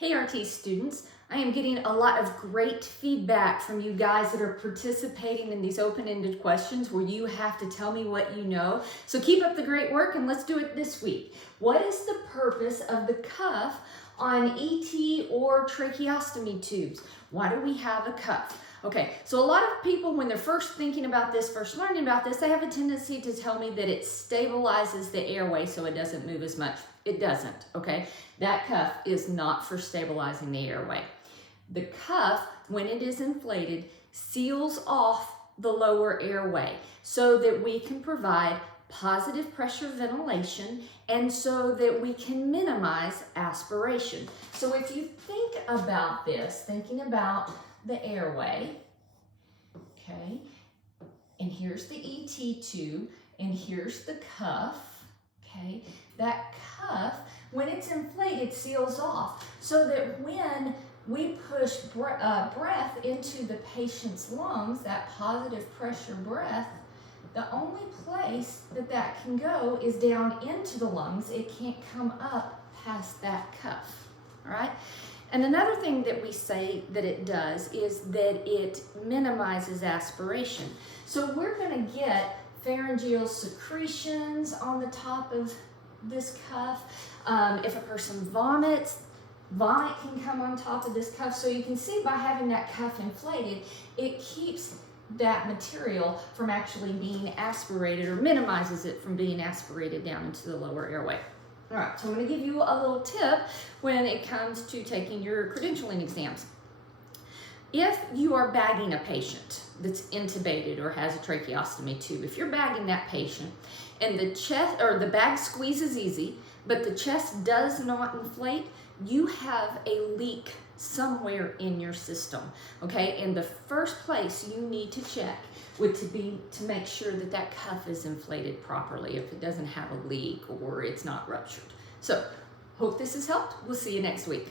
Hey RT students, I am getting a lot of great feedback from you guys that are participating in these open-ended questions where you have to tell me what you know. So keep up the great work and let's do it this week. What is the purpose of the cuff on ET or tracheostomy tubes? Why do we have a cuff? Okay, so a lot of people, when they're first thinking about this, first learning about this, they have a tendency to tell me that it stabilizes the airway so it doesn't move as much. It doesn't, okay? That cuff is not for stabilizing the airway. The cuff, when it is inflated, seals off the lower airway so that we can provide positive pressure ventilation and so that we can minimize aspiration. So if you think about this, thinking about the airway, okay, and here's the ET tube, and here's the cuff, okay, that cuff, when it's inflated, seals off so that when we push breath into the patient's lungs, that positive pressure breath, the only place that that can go is down into the lungs. It can't come up past that cuff, all right? And another thing that we say that it does is that it minimizes aspiration. So we're going to get pharyngeal secretions on the top of this cuff. If a person vomits, vomit can come on top of this cuff. So you can see by having that cuff inflated, it keeps that material from actually being aspirated or minimizes it from being aspirated down into the lower airway. All right, so I'm going to give you a little tip when it comes to taking your credentialing exams. If you are bagging a patient that's intubated or has a tracheostomy tube, if you're bagging that patient and the chest or the bag squeezes easy, but the chest does not inflate, you have a leak somewhere in your system, okay? And the first place you need to check would to make sure that that cuff is inflated properly if it doesn't have a leak or it's not ruptured. So, hope this has helped. We'll see you next week.